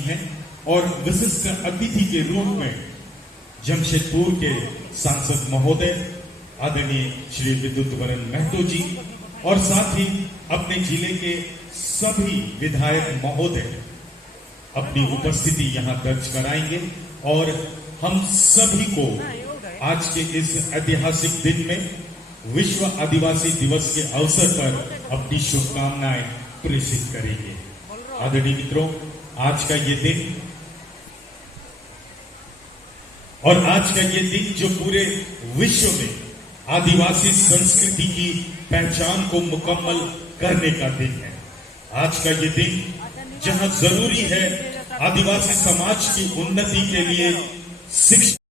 हैं और विशिष्ट अतिथि के रूप में जमशेदपुर के सांसद महोदय आदरणीय श्री विद्युत वरण महतो जी और साथ ही अपने जिले के सभी विधायक महोदय अपनी उपस्थिति यहां दर्ज कराएंगे और हम सभी को आज के इस ऐतिहासिक दिन में विश्व आदिवासी दिवस के अवसर पर अपनी शुभकामनाएं प्रेषित करेंगे। आदरणीय मित्रों, आज का ये दिन और आज का ये दिन जो पूरे विश्व में आदिवासी संस्कृति की पहचान को मुकम्मल करने का दिन है। आज का ये दिन जहां जरूरी है आदिवासी समाज की उन्नति के लिए शिक्षा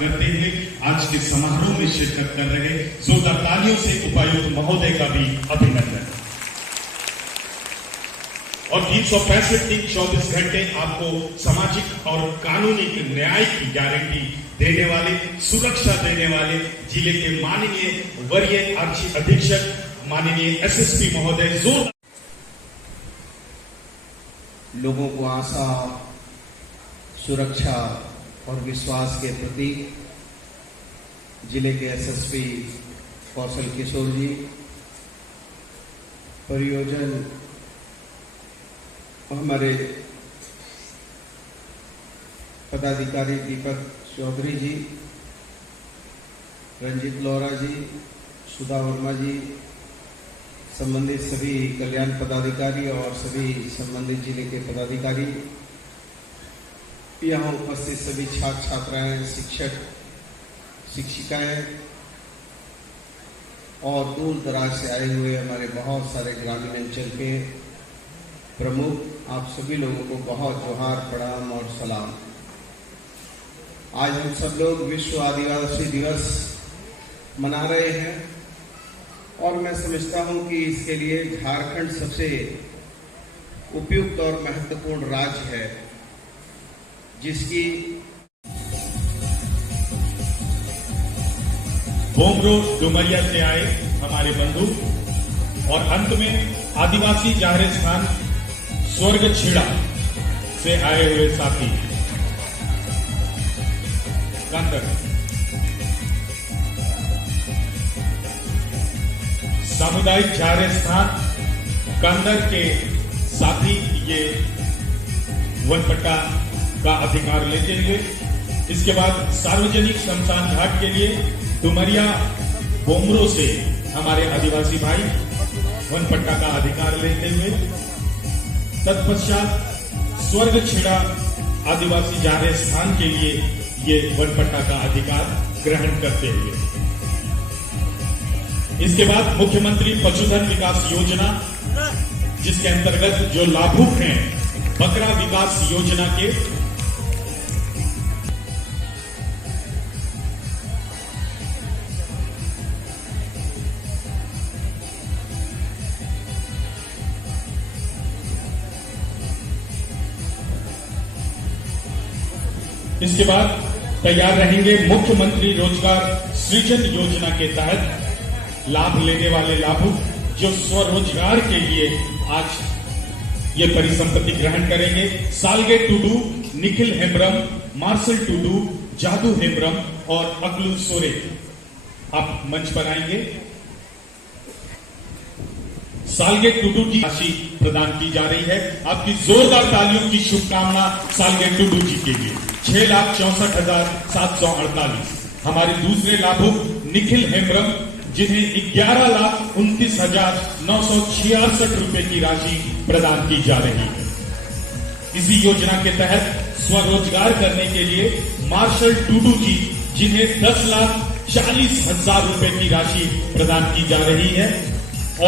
करते हुए आज के समारोह में शिरकत कर रहे जोरदार तालियों से उपायुक्त महोदय का भी अभिनंदन। और 365 दिन 24 घंटे आपको सामाजिक और कानूनी न्याय की गारंटी देने वाले, सुरक्षा देने वाले जिले के माननीय वरीय आरक्षी अधीक्षक माननीय एसएसपी महोदय जोर लोगों को आशा, सुरक्षा और विश्वास के प्रति जिले के एसएसपी कौशल किशोर जी, परियोजन हमारे पदाधिकारी दीपक चौधरी जी, रंजित लोहरा जी, सुधा वर्मा जी, संबंधित सभी कल्याण पदाधिकारी और सभी संबंधित जिले के पदाधिकारी, यहाँ उपस्थित सभी छात्र छात्राएं, शिक्षक शिक्षिकाएं और दूर दराज से आए हुए हमारे बहुत सारे ग्रामीण अंचल के प्रमुख, आप सभी लोगों को बहुत जोहार, प्रणाम और सलाम। आज हम सब लोग विश्व आदिवासी दिवस मना रहे हैं और मैं समझता हूं कि इसके लिए झारखंड सबसे उपयुक्त और महत्वपूर्ण राज्य है, जिसकी बोमरो डुमरिया से आए हमारे बंधु और अंत में आदिवासी जाहिर स्थान स्वर्ग छेड़ा से आए हुए साथी कंदर, सामुदायिक जाहिर स्थान कंदर के साथी ये वनपट्टा का अधिकार लेते हुए, इसके बाद सार्वजनिक शमशान घाट के लिए डुमरिया बोमरो से हमारे आदिवासी भाई वनपट्टा का अधिकार लेते हुए, तत्पश्चात स्वर्ग छेड़ा आदिवासी जाहिर स्थान के लिए ये वनपट्टा का अधिकार ग्रहण करते हुए, इसके बाद मुख्यमंत्री पशुधन विकास योजना जिसके अंतर्गत जो लाभुक हैं बकरा विकास योजना के, इसके बाद तैयार रहेंगे मुख्यमंत्री रोजगार सृजन योजना के तहत लाभ लेने वाले लाभुक जो स्वरोजगार के लिए आज ये परिसंपत्ति ग्रहण करेंगे। सालगे टुडू, निखिल हेम्ब्रम, मार्शल टुडू, जादू हेम्ब्रम और अकलू सोरे आप मंच पर आएंगे। सालगे टुडू की राशि प्रदान की जा रही है। आपकी जोरदार तालियों की शुभकामना सालगे टुडू जी के लिए। 6,64,748। हमारे दूसरे लाभुक निखिल हेम्ब्रम जिन्हें 11,29,966 रुपए की राशि प्रदान की जा रही है। इसी योजना के तहत स्वरोजगार करने के लिए मार्शल टुडू जी जिन्हें 10,40,000 रुपए की राशि प्रदान की जा रही है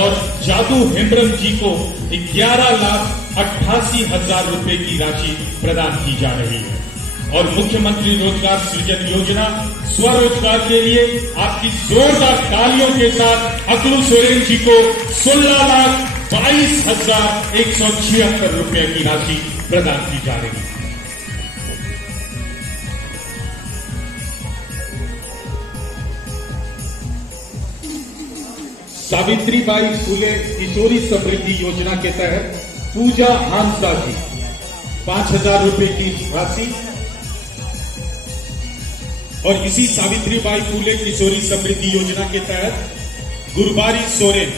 और जादू हेम्ब्रम जी को 11,88,000 रुपए की राशि प्रदान की जा रही है। और मुख्यमंत्री रोजगार सृजन योजना स्वरोजगार के लिए आपकी जोरदार तालियों के साथ अकलू सोरेन जी को 16,22,176 रुपए की राशि प्रदान की जा रही है। सावित्रीबाई फुले किशोरी समृद्धि योजना के तहत पूजा हांसा जी 5,000 रुपए की राशि और इसी सावित्रीबाई फुले किशोरी समृद्धि योजना के तहत गुरबारी सोरेन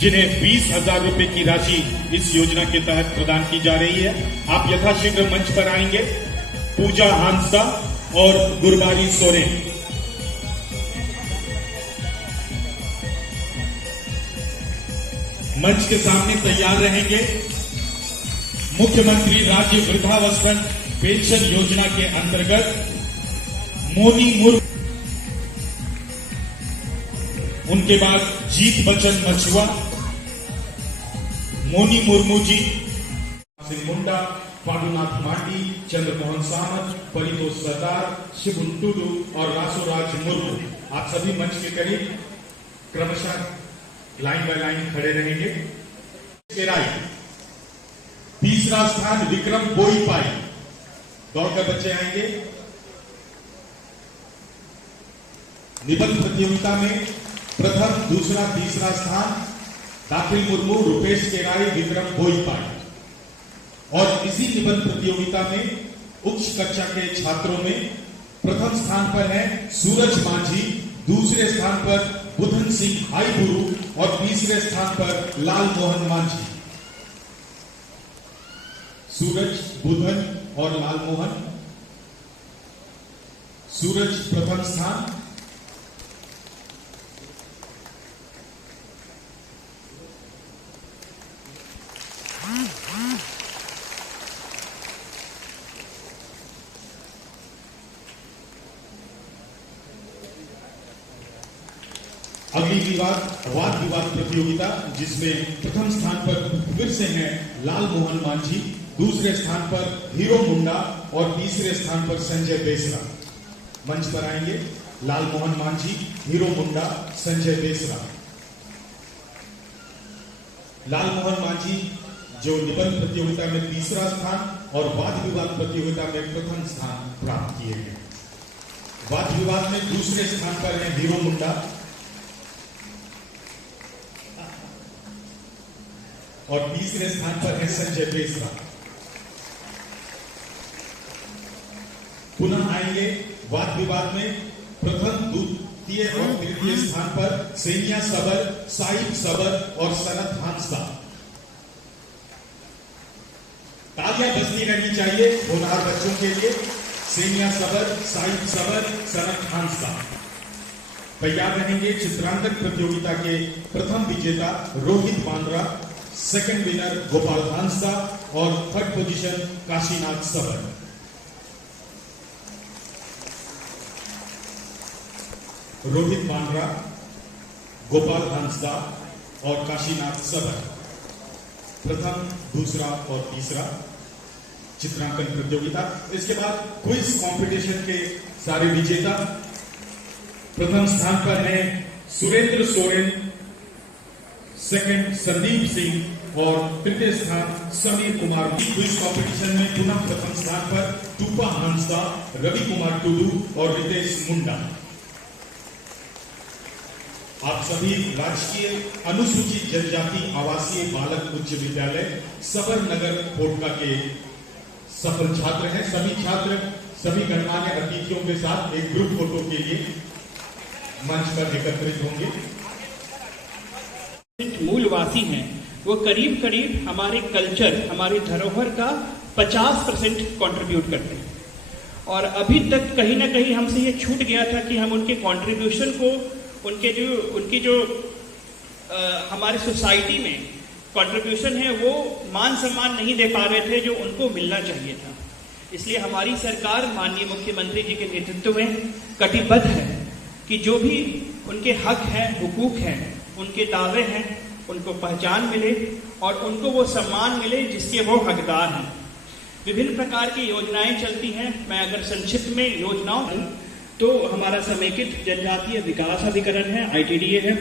जिन्हें 20,000 रुपए की राशि इस योजना के तहत प्रदान की जा रही है। आप यथाशीघ्र मंच पर आएंगे। पूजा हांसा और गुरबारी सोरेन। मंच के सामने तैयार रहेंगे। मुख्यमंत्री राज्य वृद्धावस्था पेंशन योजना के अंतर्गत मोनी मुर्मू, उनके बाद जीत बचन मछुआ, मोनी मुर्मू जी, सिंह मुंडा, फाडूनाथ माटी, चंद्रमोहन सामंत, परितोष सरदार, शिबुन टुडू और रासोराज मुर्मू आप सभी मंच के करीब क्रमशः लाइन बाय लाइन खड़े रहेंगे। तीसरा स्थान विक्रम बोईपाई, दौड़कर बच्चे आएंगे। निबंध प्रतियोगिता में प्रथम, दूसरा, तीसरा स्थान दाखिल मुर्मू, रुपेश केराई, विक्रम बोईपाई। और इसी निबंध प्रतियोगिता में उच्च कक्षा के छात्रों में प्रथम स्थान पर है सूरज मांझी, दूसरे स्थान पर बुधन सिंह हाई गुरु और तीसरे स्थान पर लाल मोहन मांझी। सूरज, बुधन और लाल मोहन। सूरज प्रथम स्थान, अगली वाद विवाद प्रतियोगिता जिसमें प्रथम स्थान पर फिर से हैं लाल मोहन मांझी, दूसरे स्थान पर हीरो मुंडा और तीसरे स्थान पर संजय बेसरा। मंच पर आएंगे लाल मोहन मांझी, हीरो मुंडा, संजय बेसरा। लाल मोहन मांझी जो निबंध प्रतियोगिता में तीसरा स्थान और वाद विवाद प्रतियोगिता में प्रथम स्थान प्राप्त किए हैं। वाद विवाद में दूसरे स्थान पर है हीरो मुंडा और तीसरे स्थान पर है संजय बेसरा। पुनः आएंगे वाद विवाद में प्रथम, द्वितीय और तृतीय स्थान पर सेनिया सबर, साइब सबर और सनत हांसा। तालियां बजती रहनी चाहिए होनहार बच्चों के लिए। सेनिया सबर, साइब सबर, सनत हांसा। तैयार रहेंगे चित्रांकन प्रतियोगिता के प्रथम विजेता रोहित बांद्रा, सेकंड विनर गोपाल हांसा और थर्ड पोजीशन काशीनाथ सबर। रोहित बांद्रा, गोपाल हांसा, और काशीनाथ सबर प्रथम, दूसरा और तीसरा चित्रांकन प्रतियोगिता। इसके बाद क्विज कंपटीशन के सारे विजेता। प्रथम स्थान पर है सुरेंद्र सोरेन, सेकंड संदीप सिंह और तृतीय स्थान समीर कुमार। क्विज कंपटीशन में पुनः प्रथम स्थान पर टूपा हंसदा, रवि कुमार टुडू और रितेश मुंडा। आप सभी राजकीय अनुसूचित जनजाति आवासीय बालक उच्च विद्यालय सबर नगर कोटका के सफल छात्र हैं। सभी छात्र सभी गणमान्य अतिथियों के साथ एक ग्रुप फोटो के लिए मंच पर एकत्रित होंगे। मूलवासी हैं, वो करीब करीब हमारे कल्चर, हमारी धरोहर का 50% कंट्रीब्यूट करते हैं। और अभी तक कहीं ना कहीं हमसे ये छूट गया था कि हम उनके कंट्रीब्यूशन को, उनकी जो हमारे सोसाइटी में कंट्रीब्यूशन है वो मान सम्मान नहीं दे पा रहे थे जो उनको मिलना चाहिए था। इसलिए हमारी सरकार माननीय मुख्यमंत्री जी के नेतृत्व में कटिबद्ध है कि जो भी उनके हक हैं, हुकूक हैं, उनके दावे हैं, उनको पहचान मिले और उनको वो सम्मान मिले जिसके वो हकदार हैं। विभिन्न प्रकार की योजनाएं चलती हैं। मैं अगर संक्षिप्त में योजनाओं तो हमारा समेकित जनजातीय विकास अभिकरण है, ITDA है,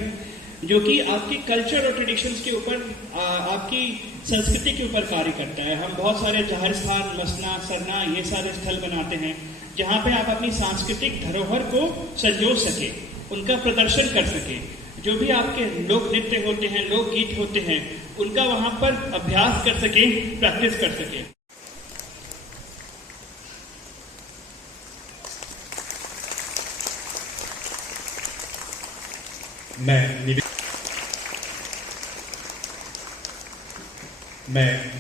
जो कि आपकी कल्चर और ट्रेडिशंस के ऊपर, आपकी संस्कृति के ऊपर कार्य करता है। हम बहुत सारे जाहिर स्थान, मसना, सरना, ये सारे स्थल बनाते हैं जहाँ पे आप अपनी सांस्कृतिक धरोहर को संजो सके, उनका प्रदर्शन कर सके। जो भी आपके लोक नृत्य होते हैं, लोकगीत होते हैं, उनका वहाँ पर अभ्यास कर सके, प्रैक्टिस कर सके। मैं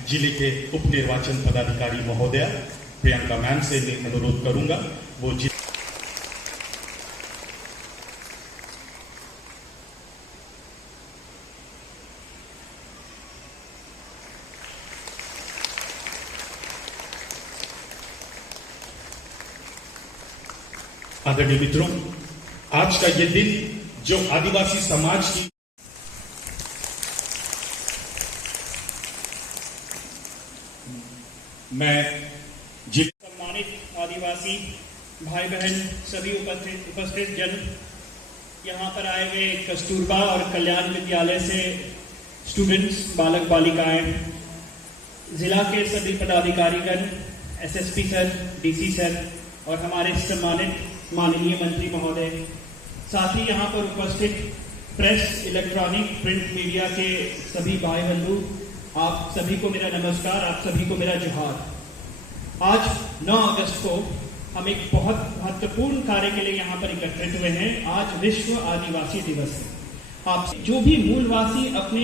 जिले के उप निर्वाचन पदाधिकारी महोदया प्रियंका मैम से अनुरोध करूंगा वो आदरणीय मित्रों, आज का ये दिन जो आदिवासी समाज की मैं सम्मानित आदिवासी भाई बहन, सभी उपस्थित जन, यहाँ पर आए हुए कस्तूरबा और कल्याण विद्यालय से स्टूडेंट्स, बालक बालिकाएं, जिला के सभी पदाधिकारीगण, SSP सर, DC सर और हमारे सम्मानित माननीय मंत्री महोदय, साथ ही यहाँ पर उपस्थित प्रेस, इलेक्ट्रॉनिक, प्रिंट मीडिया के सभी भाई बंधु, आप सभी को मेरा नमस्कार, आप सभी को मेरा जोहार। आज 9 अगस्त को हम एक बहुत महत्वपूर्ण कार्य के लिए यहाँ पर एकत्रित हुए हैं। आज विश्व आदिवासी दिवस है। आप जो भी मूलवासी अपने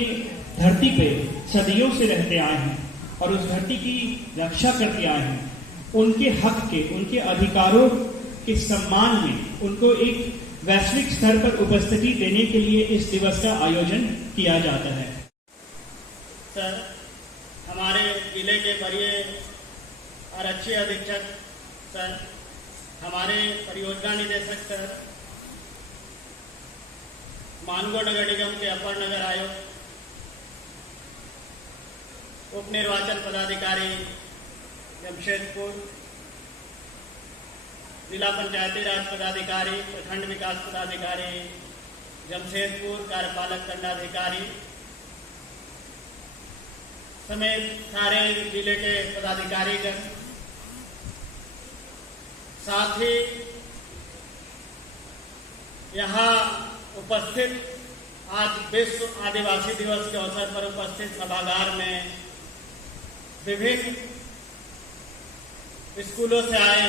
धरती पे सदियों से रहते आए हैं और उस धरती की रक्षा करते आए हैं, उनके हक के, उनके अधिकारों के सम्मान में उनको एक वैश्विक स्तर पर उपस्थिति देने के लिए इस दिवस का आयोजन किया जाता है। सर, हमारे जिले के वरीय आरक्षी अधीक्षक सर, हमारे परियोजना निदेशक सर, मानगो नगर निगम के अपर नगर आयुक्त, उप निर्वाचन पदाधिकारी जमशेदपुर, जिला पंचायती राज पदाधिकारी, प्रखंड विकास पदाधिकारी जमशेदपुर, कार्यपालक दंडाधिकारी समेत सारे जिले के पदाधिकारीगण, साथ ही यहाँ उपस्थित आज विश्व आदिवासी दिवस के अवसर पर उपस्थित सभागार में विभिन्न स्कूलों से आए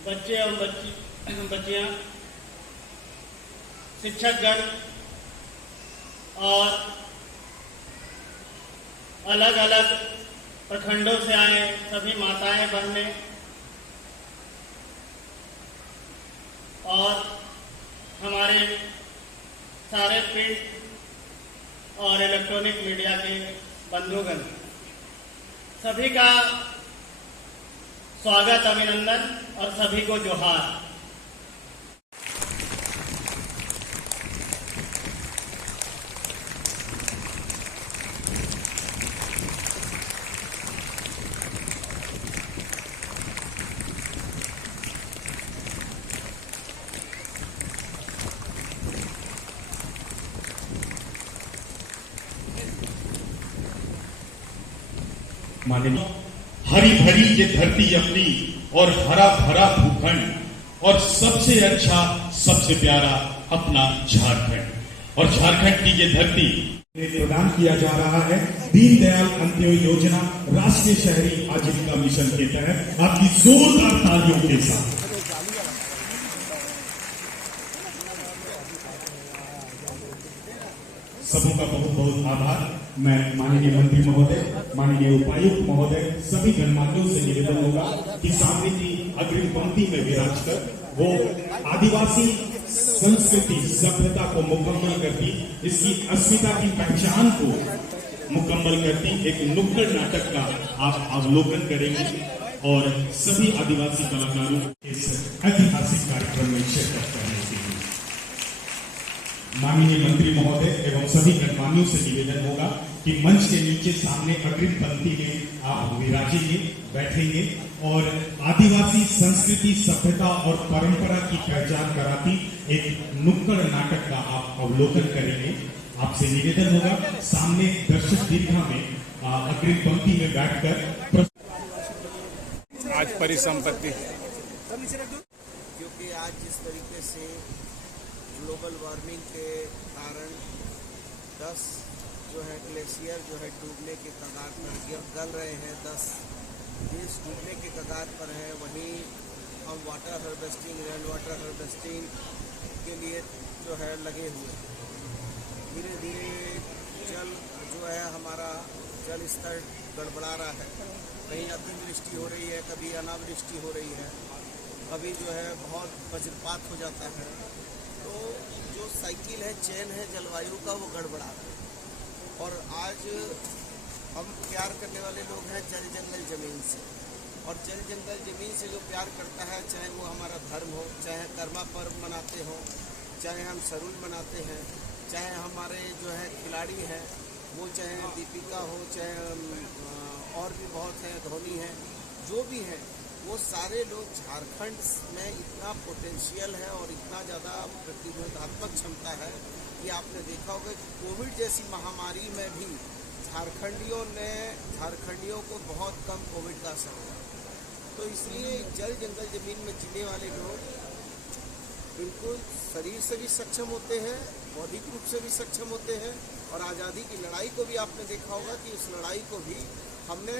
बच्चे और बच्चियां, शिक्षकगण और अलग अलग प्रखंडों से आए सभी माताएं, बहनें और हमारे सारे प्रिंट और इलेक्ट्रॉनिक मीडिया के बंधुगण, सभी का स्वागत, अभिनंदन और सभी को जोहार। माननीय हरी भरी ये धरती अपनी और हरा भरा भूखंड और सबसे अच्छा सबसे प्यारा अपना झारखंड और झारखंड की ये धरती प्रदान किया जा रहा है दीनदयाल अंत्योदय योजना राष्ट्रीय शहरी आजीविका मिशन के तहत आपकी जोरदार तालियों के साथ। सबों का बहुत बहुत आभार। मैं माननीय मंत्री महोदय, माननीय उपायुक्त महोदय, सभी गणमान्यों से निवेदन होगा कि सामने की अग्रिम पंक्ति में विराज कर वो आदिवासी संस्कृति सभ्यता को मुकम्मल करती, इसकी अस्मिता की पहचान को मुकम्मल करती एक नुक्कड़ नाटक का आप अवलोकन करेंगे और सभी आदिवासी कलाकारों इस ऐतिहासिक कार्यक्रम में शिरकत करने के लिए माननीय मंत्री महोदय एवं सभी गणमान्यों से निवेदन होगा कि मंच के नीचे सामने अग्रिम पंक्ति में आप विराजेंगे, बैठेंगे और आदिवासी संस्कृति सभ्यता और परंपरा की पहचान कराती एक नुक्कड़ नाटक का आप अवलोकन करेंगे। आपसे निवेदन होगा सामने दर्शक दीर्घा में अग्रिम पंक्ति में बैठकर आज परिसंपत्ति क्योंकि आज जिस तरीके से ग्लोबल वार्मिंग के कारण 10 जो है ग्लेशियर जो है डूबने के कगार पर गल रहे हैं, 10 देश डूबने के कगार पर है, वहीं हम water harvesting, rain water harvesting के लिए जो है लगे हुए हैं। धीरे धीरे जल जो है हमारा जल स्तर गड़बड़ा रहा है, कहीं अतिवृष्टि हो रही है, कभी अनावृष्टि हो रही है, कभी जो है बहुत वज्रपात हो जाता है। तो जो साइकिल है, चेन है जलवायु का, वो गड़बड़ा रहा है। और आज हम प्यार करने वाले लोग हैं जल जंगल ज़मीन से, और जल जंगल ज़मीन से जो प्यार करता है, चाहे वो हमारा धर्म हो, चाहे कर्मा पर्व मनाते हो, चाहे हम सरुल मनाते हैं, चाहे हमारे जो है खिलाड़ी हैं वो चाहे दीपिका हो, चाहे और भी बहुत हैं, धोनी हैं, जो भी हैं, वो सारे लोग झारखंड में इतना पोटेंशियल है और इतना ज़्यादा प्रतिरोधात्मक क्षमता है कि आपने देखा होगा कि कोविड जैसी महामारी में भी झारखंडियों को बहुत कम कोविड का असर हुआ। तो इसलिए जल जंगल ज़मीन में जीने वाले लोग बिल्कुल शरीर से भी सक्षम होते हैं, बौद्धिक रूप से भी सक्षम होते हैं, और आज़ादी की लड़ाई को भी आपने देखा होगा कि उस लड़ाई को भी हमने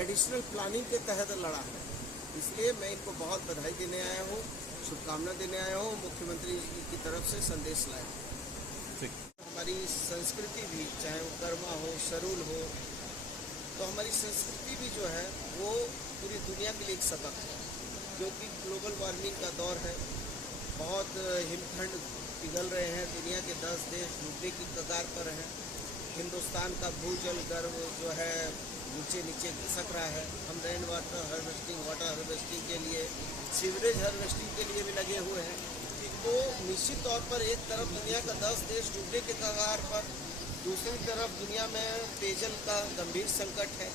एडिशनल प्लानिंग के तहत लड़ा है। इसलिए मैं इनको बहुत बधाई देने आया हूँ, शुभकामना देने आया हूँ, मुख्यमंत्री जी की तरफ से संदेश लाया। हमारी संस्कृति भी, चाहे वो कर्मा हो, सरुल हो, तो हमारी संस्कृति भी जो है वो पूरी दुनिया के लिए एक सबक है, क्योंकि ग्लोबल वार्मिंग का दौर है, बहुत हिमखंड पिघल रहे हैं, दुनिया के 10 देश डूबने की कगार पर हैं, हिंदुस्तान का भूजल गर्भ जो है नीचे नीचे खिसक रहा है। हम rain water harvesting, water harvesting के लिए, सीवरेज हार्वेस्टिंग के लिए भी लगे हुए हैं। तो निश्चित तौर पर एक तरफ दुनिया का 10 देश डूबने के कगार पर, दूसरी तरफ दुनिया में पेयजल का गंभीर संकट है।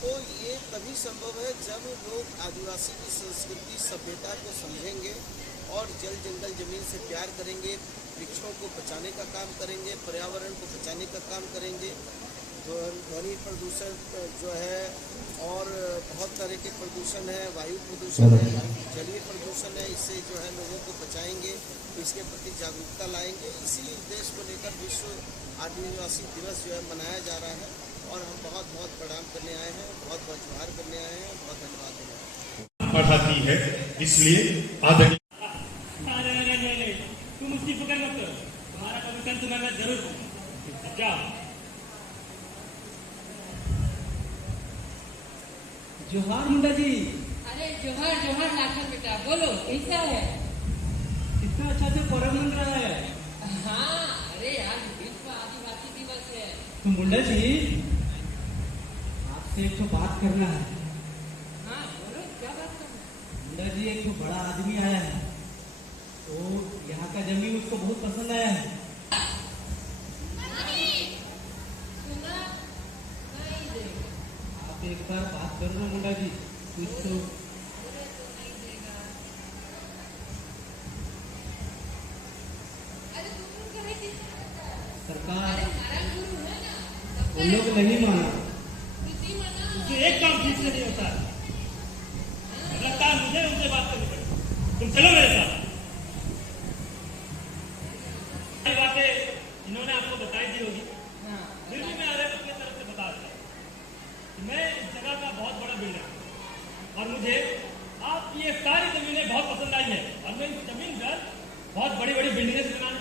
तो ये तभी संभव है जब लोग आदिवासी की संस्कृति सभ्यता को समझेंगे और जल जंगल ज़मीन से प्यार करेंगे, वृक्षों को बचाने का काम करेंगे, पर्यावरण को बचाने का काम करेंगे। ध्वनि प्रदूषण जो है और बहुत तरह के प्रदूषण है, वायु प्रदूषण है, जलीय प्रदूषण है, इससे जो है लोगों को बचाएंगे, इसके प्रति जागरूकता लाएंगे। इसी उद्देश्य को लेकर विश्व आदिवासी दिवस जो है मनाया जा रहा है, और हम बहुत बहुत प्रणाम करने आए हैं, बहुत बहुत जोहार करने आए हैं, बहुत धन्यवाद देने आए हैं। बढ़ाती है, इसलिए आदरणीय तुम उसकी फिक्र मत करो, हमारा कमीशन तुम्हें मैं जरूर दूंगा। जाओ। जोहार मुंडा जी। अरे जोहार जोहार लाखन बेटा, बोलो कैसा है? इतना अच्छा से पर्व मन रहा है। हाँ, अरे आज विश्व आदिवासी दिवस है। तो मुंडा जी आपसे एक तो बात करना है। हाँ बोलो, क्या बात करना? मुंडा जी एक तो बड़ा आदमी आया है, तो यहाँ का जमीन उसको बहुत पसंद आया है। आप एक बार बात कर लो मुंडा जी, कुछ तो सरकार वो लोग नहीं माना, एक काम ठीक से नहीं होता है। लगता है मुझे उनसे बात करनी पड़ेगी। तुम चलो मेरे साथ। ये बातें इन्होंने आपको बताई दी होगी, फिर भी मैं अरे अपनी तरफ से बता देता हूँ। मैं इस जगह का बहुत बड़ा बिल्डर हूँ और मुझे आप ये सारी जमीनें बहुत पसंद आई है और मैं इस जमीन पर बहुत बड़ी बड़ी बिल्डिंगें बनाना